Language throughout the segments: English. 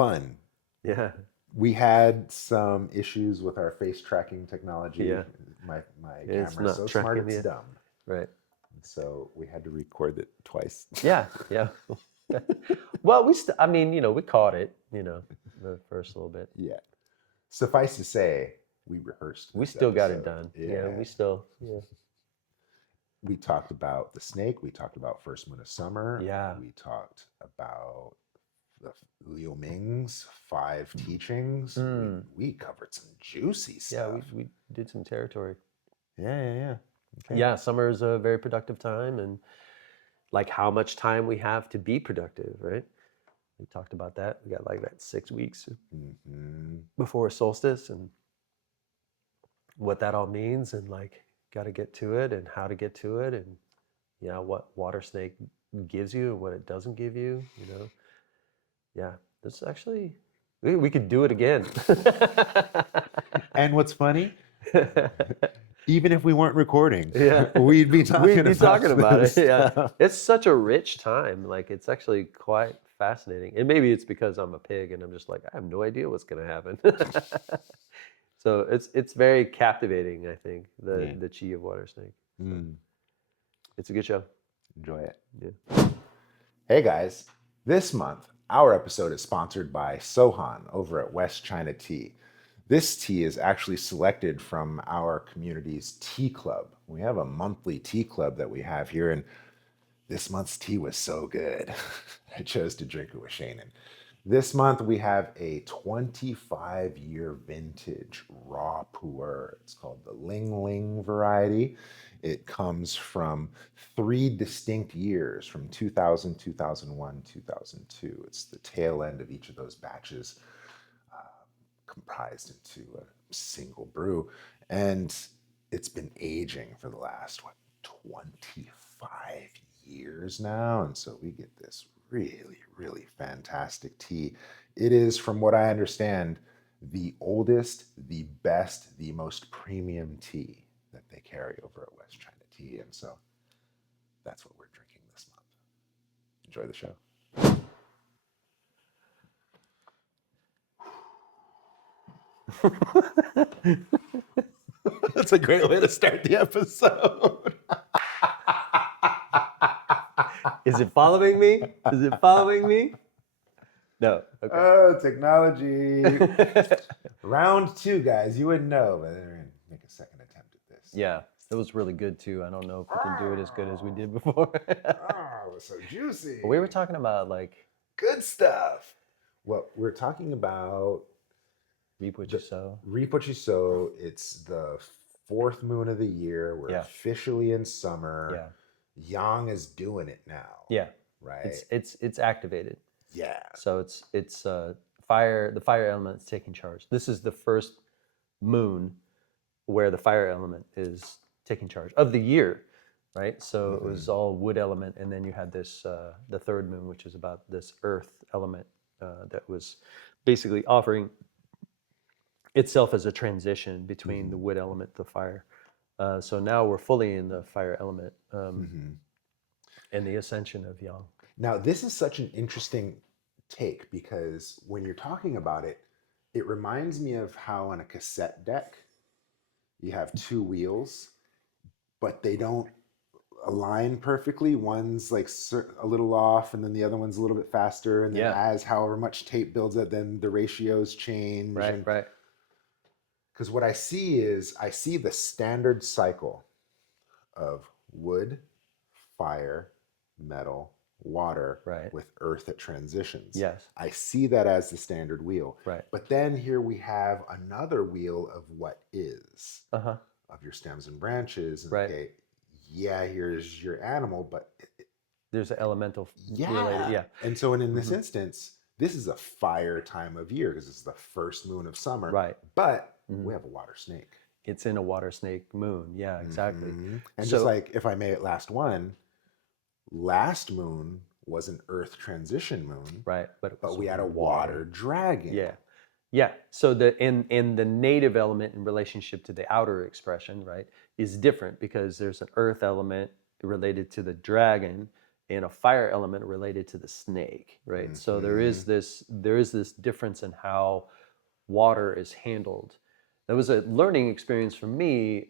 fun. Yeah. We had some issues with our face tracking technology. Yeah. My It's camera's not so smart tracking it's you. dumb. Right. So we had to record it twice. Yeah. Yeah. Well, I mean, we caught it, the first little bit. Yeah. Suffice to say, we rehearsed. We This still got it episode. done. Yeah. Yeah. We talked about the snake. We talked about First Moon of Summer. Yeah. We talked about the Liu Ming's 5 teachings. We covered some juicy stuff. Yeah, we did some territory. Yeah. Okay. Yeah, summer is a very productive time, and like how much time we have to be productive, right? We talked about that. We got like that 6 weeks before solstice and what that all means, and like got to get to it and how to get to it, and what water snake gives you and what it doesn't give you, Yeah, this actually we could do it again. And what's funny, even if we weren't recording, Yeah, we'd be talking about it. Yeah, stuff. it's such a rich time. Like it's actually quite fascinating, and maybe it's because I'm a pig and I'm just like I have no idea what's going to happen. So it's very captivating. I think the chi of water snake. So it's a good show. Enjoy it. Yeah. Hey guys, this month our episode is sponsored by Sohan over at West China Tea. This tea is actually selected from our community's tea club. We have a monthly tea club that we have here, and this month's tea was so good. I chose to drink it with Shannon. This month we have a 25-year vintage raw pu'er. It's called the Ling Ling variety. It comes from 3 distinct years, from 2000, 2001, 2002. It's the tail end of each of those batches comprised into a single brew. And it's been aging for the last, 25 years now. And so we get this really, really fantastic tea. It is, from what I understand, the oldest, the best, the most premium tea that they carry over at West China Tea. And so that's what we're drinking this month. Enjoy the show. That's a great way to start the episode. Is it following me? Is it following me? No. Okay. Oh, technology. Round 2, guys. You wouldn't know, but they're going to make a second attempt at this. Yeah, it was really good too. I don't know if we can do it as good as we did before. Oh, it was so juicy. We were talking about like good stuff. Well, we're talking about reap what you sow. Reap what you sow. It's the 4th moon of the year. We're officially in summer. Yeah. Yang is doing it now. Yeah. Right. It's activated. Yeah. So it's fire. The fire element is taking charge. This is the first moon where the fire element is taking charge of the year, right? So it was all wood element, and then you had this the 3rd moon, which is about this earth element that was basically offering itself as a transition between the wood element, the fire. So now we're fully in the fire element and the ascension of Yang. Now, this is such an interesting take because when you're talking about it, it reminds me of how on a cassette deck, you have 2 wheels, but they don't align perfectly. One's like a little off, and then the other one's a little bit faster. And then as however much tape builds up, then the ratios change. Right. Because what I see is the standard cycle of wood, fire, metal, water with earth at transitions. Yes. I see that as the standard wheel. Right. But then here we have another wheel of what is, of your stems and branches. And okay, here's your animal, but there's an elemental related. Yeah. And so in this instance, this is a fire time of year because it's the 1st moon of summer. Right. But we have a water snake. It's in a water snake moon. Yeah, exactly. And just like, if I may, last moon was an earth transition moon. Right. But we had a water dragon. Yeah. Yeah. So in the native element in relationship to the outer expression, right, is different because there's an earth element related to the dragon and a fire element related to the snake, right? So there is this difference in how water is handled. That was a learning experience for me,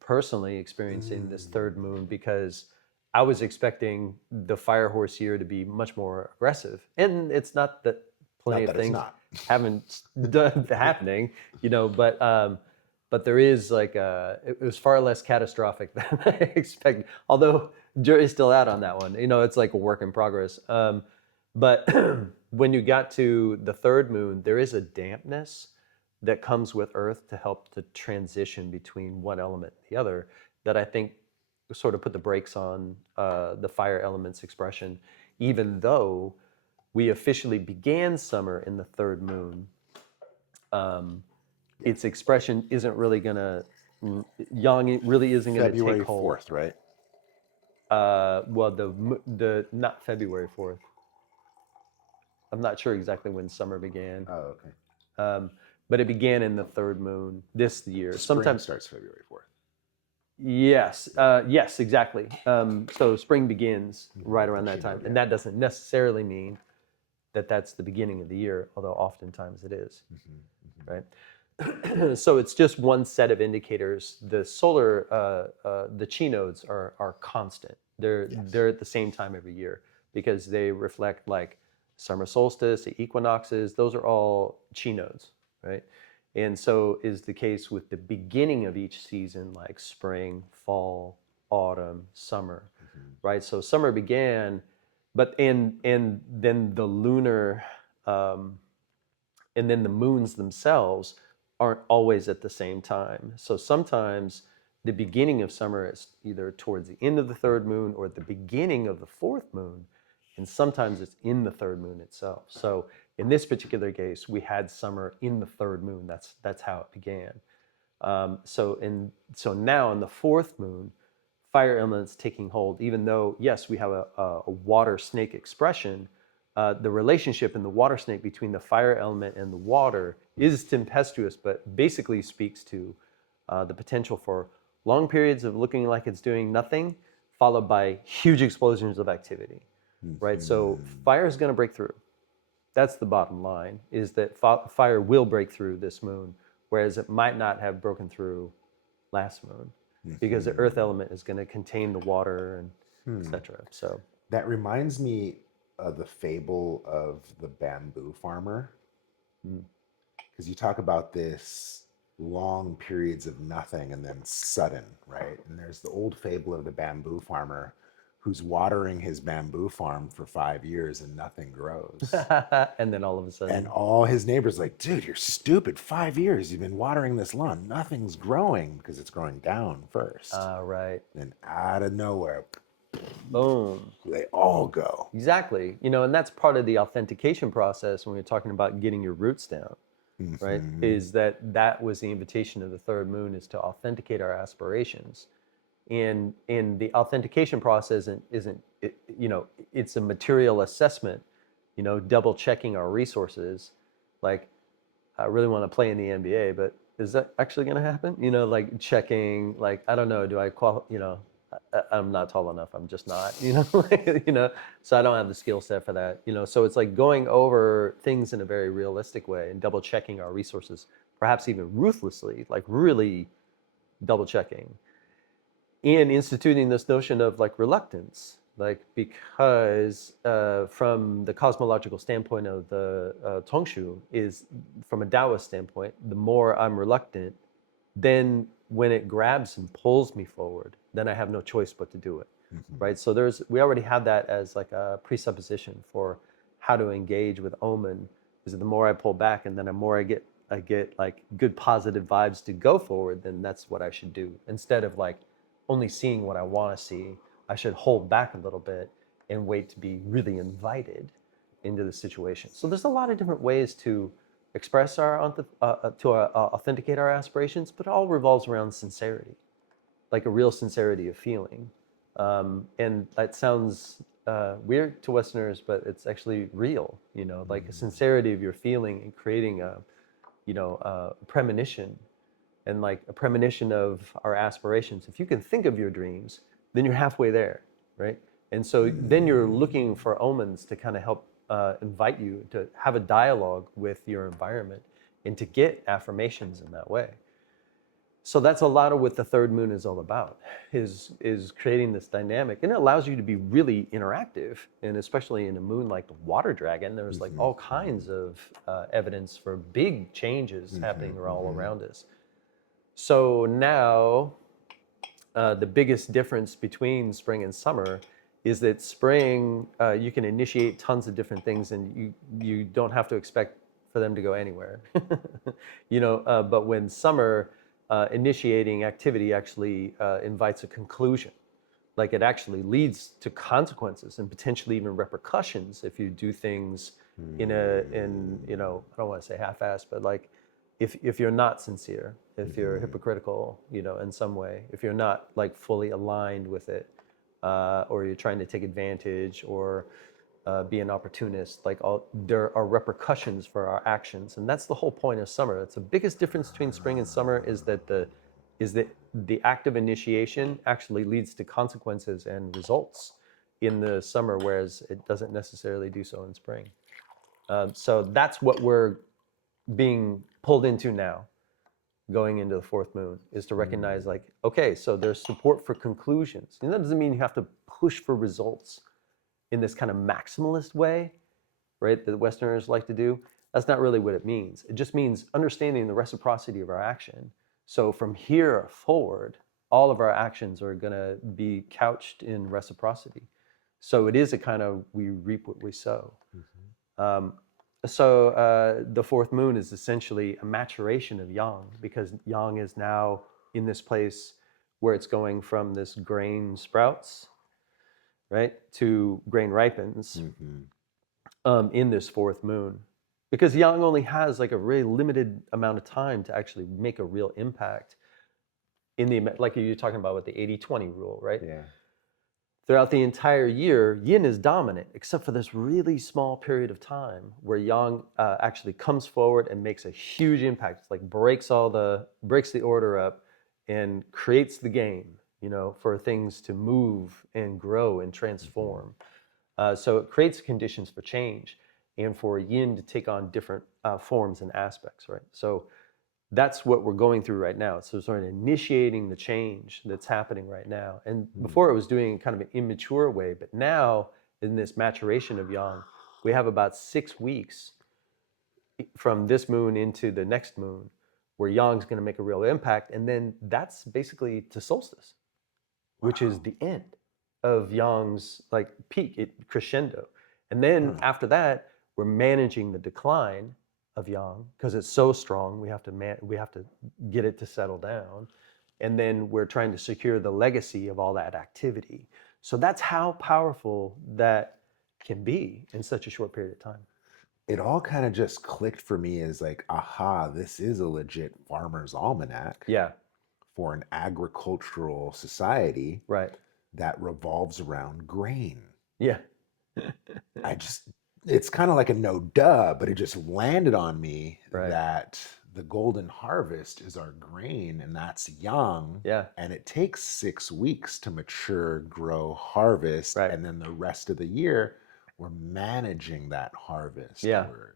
personally experiencing this third moon, because I was expecting the fire horse year to be much more aggressive, and it's not that plenty Not of that it's things not. haven't done happening, but there is like it was far less catastrophic than I expected. Although jury's still out on that one. It's like a work in progress. But when you got to the third moon, there is a dampness that comes with Earth to help the transition between one element and the other that I think sort of put the brakes on the fire element's expression, even though we officially began summer in the third moon. Its expression isn't really gonna Yang really isn't gonna February take hold. 4th, right? Well, the not February 4th. I'm not sure exactly when summer began, Oh, okay. but it began in the third moon this year. Spring Sometimes starts February 4th. Yes, yes, exactly. So spring begins right around that should know time, that. and that doesn't necessarily mean that that's the beginning of the year, although oftentimes it is, right? So it's just one set of indicators. The solar, the chi nodes are constant. They're at the same time every year because they reflect like summer solstice, the equinoxes. Those are all chi nodes, right? And so is the case with the beginning of each season, like spring, fall, autumn, summer, right? So summer began, but and then the lunar, and then the moons themselves aren't always at the same time. So sometimes the beginning of summer is either towards the end of the third moon or at the beginning of the fourth moon, and sometimes it's in the third moon itself. So in this particular case, we had summer in the third moon. That's how it began. So now in the fourth moon, fire elements taking hold. Even though yes, we have a water snake expression, the relationship in the water snake between the fire element and the water is tempestuous, but basically speaks to the potential for long periods of looking like it's doing nothing, followed by huge explosions of activity, right? So fire is going to break through. That's the bottom line, is that fire will break through this moon, whereas it might not have broken through last moon, because the earth element is going to contain the water and etc. So That reminds me of the fable of the bamboo farmer. Because you talk about this long periods of nothing and then sudden, right? And there's the old fable of the bamboo farmer who's watering his bamboo farm for 5 years and nothing grows. and then all of a sudden, And all his neighbors like, dude, you're stupid. 5 years you've been watering this lawn. Nothing's growing because it's growing down first. right, Then out of nowhere, boom. they all go. Exactly. And that's part of the authentication process when we're talking about getting your roots down, right? Is that was the invitation of the third moon, is to authenticate our aspirations. And the authentication process isn't it's a material assessment, double checking our resources. Like, I really want to play in the NBA, but is that actually going to happen? Like checking, like, I don't know, do I I'm not tall enough. I'm just not, so I don't have the skill set for that, so it's like going over things in a very realistic way and double checking our resources, perhaps even ruthlessly, like really double checking, and instituting this notion of like reluctance, like, because from the cosmological standpoint of the Tongshu, is from a Taoist standpoint, the more I'm reluctant, then when it grabs and pulls me forward, then I have no choice but to do it, right? So we already have that as like a presupposition for how to engage with Omen, is that the more I pull back and then the more I get like good positive vibes to go forward, then that's what I should do. Instead of like only seeing what I want to see, I should hold back a little bit and wait to be really invited into the situation. So there's a lot of different ways to express authenticate our aspirations, but it all revolves around sincerity, like a real sincerity of feeling. And that sounds weird to Westerners, but it's actually real, like a sincerity of your feeling and creating a premonition, and like a premonition of our aspirations. If you can think of your dreams, then you're halfway there, right? And so then you're looking for omens to kind of help invite you to have a dialogue with your environment and to get affirmations in that way. So that's a lot of what the third moon is all about, is creating this dynamic, and it allows you to be really interactive. And especially in a moon like the water dragon, there's like all kinds of evidence for big changes happening all around us. So now the biggest difference between spring and summer is that spring you can initiate tons of different things, and you don't have to expect for them to go anywhere. But when summer initiating activity actually invites a conclusion, like it actually leads to consequences and potentially even repercussions if you do things in I don't want to say half-assed, but like if you're not sincere, if you're hypocritical, in some way, if you're not like fully aligned with it, or you're trying to take advantage or be an opportunist, there are repercussions for our actions. And that's the whole point of summer. That's the biggest difference between spring and summer, is that the act of initiation actually leads to consequences and results in the summer, whereas it doesn't necessarily do so in spring. So that's what we're being pulled into now, going into the fourth moon, is to recognize okay, so there's support for conclusions. And that doesn't mean you have to push for results in this kind of maximalist way, right, that Westerners like to do. That's not really what it means. It just means understanding the reciprocity of our action. So from here forward, all of our actions are going to be couched in reciprocity. So it is a kind of, we reap what we sow. So the fourth moon is essentially a maturation of yang, because yang is now in this place where it's going from this grain sprouts, right, to grain ripens in this fourth moon. Because yang only has like a really limited amount of time to actually make a real impact in the, like you're talking about with the 80-20 rule, right? Yeah. Throughout the entire year, yin is dominant, except for this really small period of time where yang actually comes forward and makes a huge impact. It's like breaks the order up and creates the game, for things to move and grow and transform. So it creates conditions for change and for yin to take on different forms and aspects, right? So that's what we're going through right now. So sort of initiating the change that's happening right now. And before it was doing it kind of an immature way, but now in this maturation of yang, we have about 6 weeks from this moon into the next moon where yang's going to make a real impact. And then that's basically to solstice, which is the end of yang's like peak, crescendo. And then after that, we're managing the decline of yang because it's so strong. We have to get it to settle down, and then we're trying to secure the legacy of all that activity. So that's how powerful that can be in such a short period of time. It all kind of just clicked for me as like, aha, this is a legit farmer's almanac. Yeah. For an agricultural society, right, that revolves around grain. Yeah. It's kind of like a no duh, but it just landed on me Right. that the golden harvest is our grain, and that's yang. Yeah. And it takes 6 weeks to mature, grow, harvest. Right. And then the rest of the year, we're managing that harvest. Yeah. We're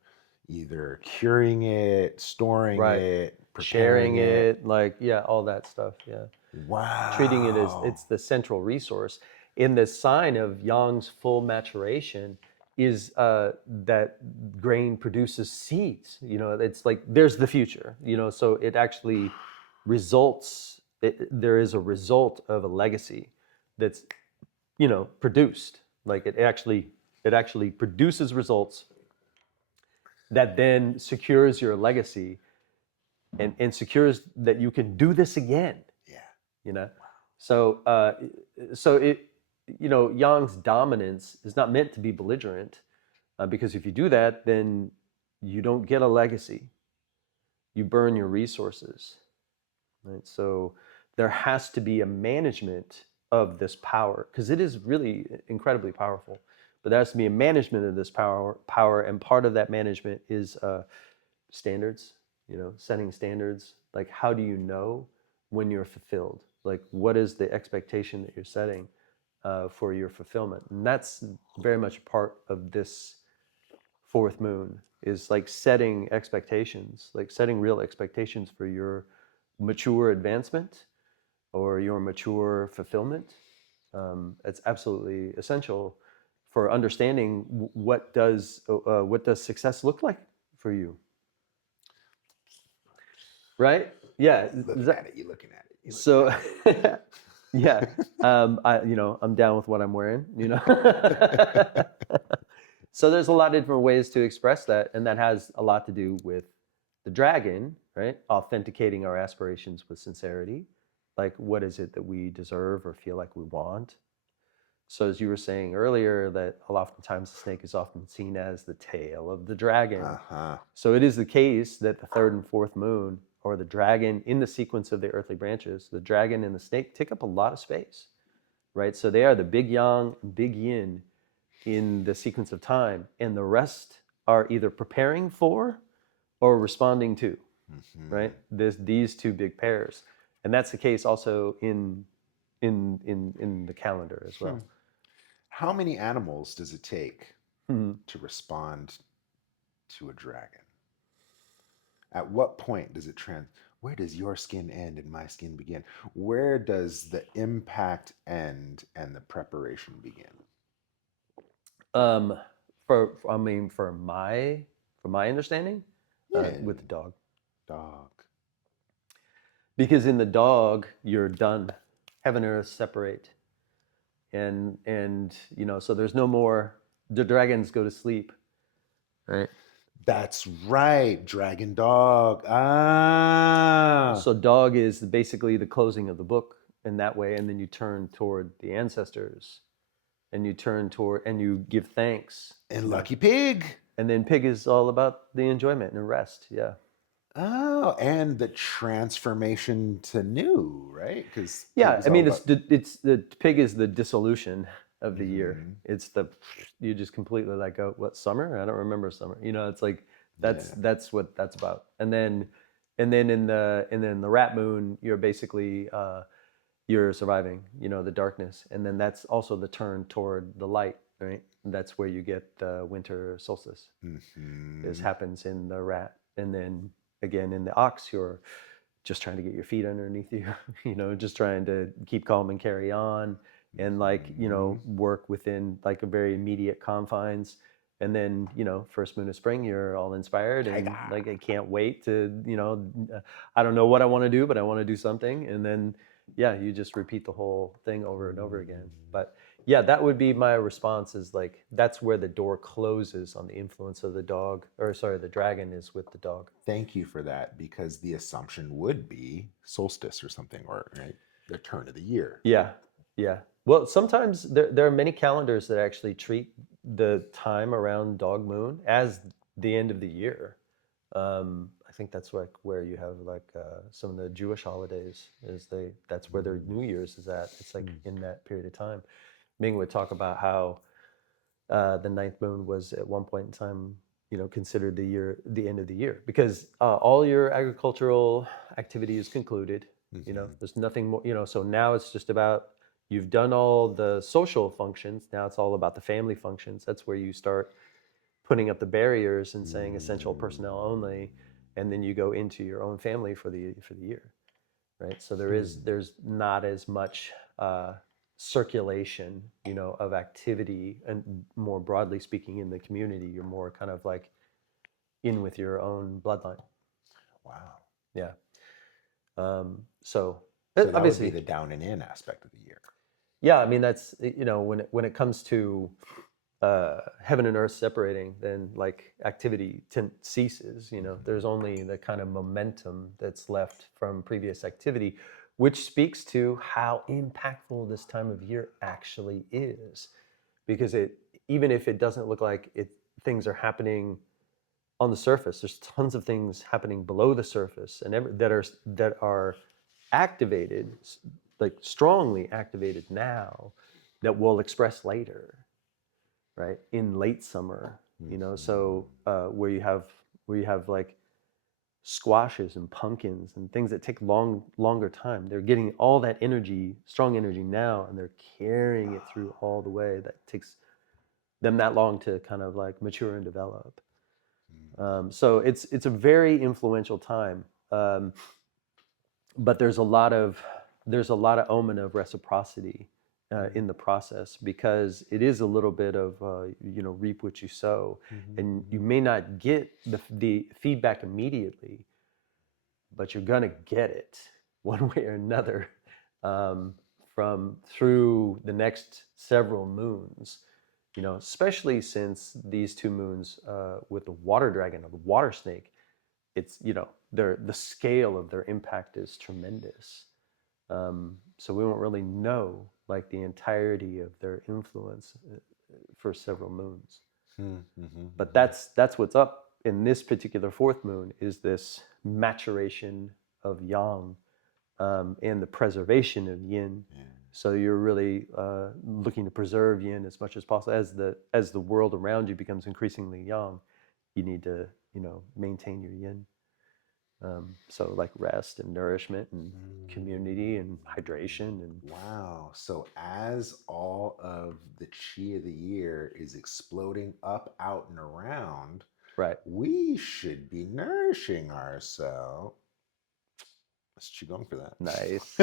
either curing it, storing Right. it, Sharing preparing it, like, all that stuff. Yeah. Wow. Treating it as it's the central resource. In the sign of yang's full maturation is that grain produces seeds. It's like there's the future. So it actually results. There is a result of a legacy that's produced. Like it actually produces results that then secures your legacy and secures that you can do this again. Yeah. So yang's dominance is not meant to be belligerent, because if you do that, then you don't get a legacy. You burn your resources, right? So there has to be a management of this power, because it is really incredibly powerful. But there has to be a management of this power, and part of that management is standards. Setting standards. Like, how do you know when you're fulfilled? Like, what is the expectation that you're setting? for your fulfillment. And that's very much part of this fourth moon, is like setting expectations, like setting real expectations for your mature advancement or your mature fulfillment. It's absolutely essential for understanding what does success look like for you, right? Yeah. Looking at it, you looking at it. You looking So, at it. yeah, I'm down with what I'm wearing. So there's a lot of different ways to express that, and that has a lot to do with the dragon, right? Authenticating our aspirations with sincerity, like what is it that we deserve or feel like we want. So as you were saying earlier, that oftentimes the snake is often seen as the tail of the dragon. Uh-huh. So it is the case that the third and fourth moon, or the dragon in the sequence of the earthly branches, the dragon and the snake take up a lot of space, right? So they are the big yang, big yin in the sequence of time, and the rest are either preparing for or responding to, right? These two big pairs, and that's the case also in the calendar as well. How many animals does it take Mhm. to respond to a dragon? At what point does it where does your skin end and my skin begin? Where does the impact end and the preparation begin? For my understanding, Yeah. with the dog, Dog. because in the dog you're done, heaven and earth separate, and so there's no more. The dragons go to sleep, right? That's right, dragon dog. Ah. So dog is basically the closing of the book in that way, and then you turn toward the ancestors, and you turn toward and you give thanks. And lucky pig. And then pig is all about the enjoyment and rest. Yeah. Oh, and the transformation to new, right? Because Yeah, I mean, it's the pig is the dissolution of the year. Mhm. It's you just completely let go. What, summer? I don't remember summer. It's like that's what that's about. And then in the rat moon, you're basically you're surviving. The darkness, and then that's also the turn toward the light. Right. And that's where you get the winter solstice. This happens in the rat, and then again in the ox, you're just trying to get your feet underneath you, just trying to keep calm and carry on, and work within like a very immediate confines. And then first moon of spring, you're all inspired and like, I can't wait to I don't know what I want to do, but I want to do something. And then you just repeat the whole thing over and over again. But that would be my response, is like that's where the door closes on the influence of the dog, or sorry, the dragon is with the dog. Thank you for that, because the assumption would be solstice or something, or right, the turn of the year. Yeah. Well, sometimes there are many calendars that actually treat the time around dog moon as the end of the year. I think that's like where you have like some of the Jewish holidays, that's where their New Year's is at. It's like in that period of time. Ming would talk about how the ninth moon was at one point in time, considered the end of the year, because all your agricultural activity is concluded. There's nothing more. So now it's just about, you've done all the social functions. Now it's all about the family functions. That's where you start putting up the barriers and saying essential personnel only, and then you go into your own family for the year, right? So there's not as much circulation, of activity, and more broadly speaking in the community, you're more kind of like in with your own bloodline. Wow. Yeah. So obviously that would be the down and in aspect of the year. Yeah, I mean, that's when it comes to heaven and earth separating, then like activity ceases. There's only the kind of momentum that's left from previous activity, which speaks to how impactful this time of year actually is, because even if it doesn't look like things are happening on the surface, there's tons of things happening below the surface, and that are activated, like strongly activated now, that will express later, right, in late summer. So where you have like squashes and pumpkins and things that take longer time. They're getting all that energy, strong energy now, and they're carrying it through all the way. That takes them that long to kind of like mature and develop. So it's a very influential time, but there's a lot of omen of reciprocity in the process, because it is a little bit of reap what you sow, and you may not get the feedback immediately, but you're gonna get it one way or another from through the next several moons. Especially since these 2 moons with the water dragon or the water snake, it's the scale of their impact is tremendous. So we won't really know like the entirety of their influence for several moons. But that's what's up in this particular 4th moon, is this maturation of yang and the preservation of yin. So you're really looking to preserve yin as much as possible. As the world around you becomes increasingly yang, you need to maintain your yin. So like rest and nourishment and community and hydration and Wow. So as all of the chi of the year is exploding up, out, and around, right. we should be nourishing ourselves. Let's qigong for that. Nice.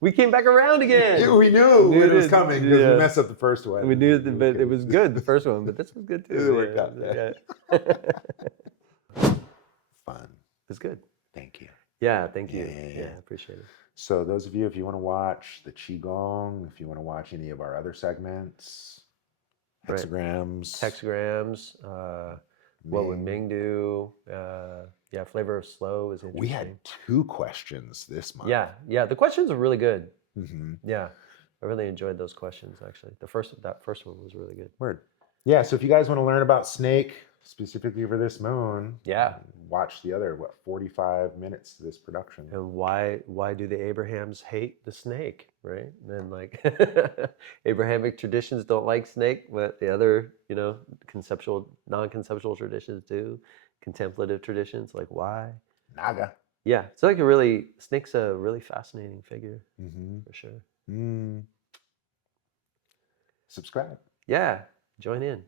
We came back around again. Yeah, we knew it was coming because we messed up the first one. We knew, but it was good, the first one, but this was good too. It worked out. Fun. It's good. Thank you. Yeah, thank you. Yeah. I appreciate it. So those of you, if you want to watch the qigong, if you want to watch any of our other segments, hexagrams, what would Ming do? Flavor of slow is interesting. We had 2 questions this month. Yeah. The questions are really good. Mm-hmm. Yeah, I really enjoyed those questions actually. That first one was really good. Word. Yeah. So if you guys want to learn about snake specifically for this moon, watch the other 45 minutes to this production. And why do the Abrahams hate the snake, right? And like Abrahamic traditions don't like snake, but the other non-conceptual traditions do. Contemplative traditions, like why? Naga. Yeah, it's like snake's a really fascinating figure, for sure. Subscribe. Yeah, join in.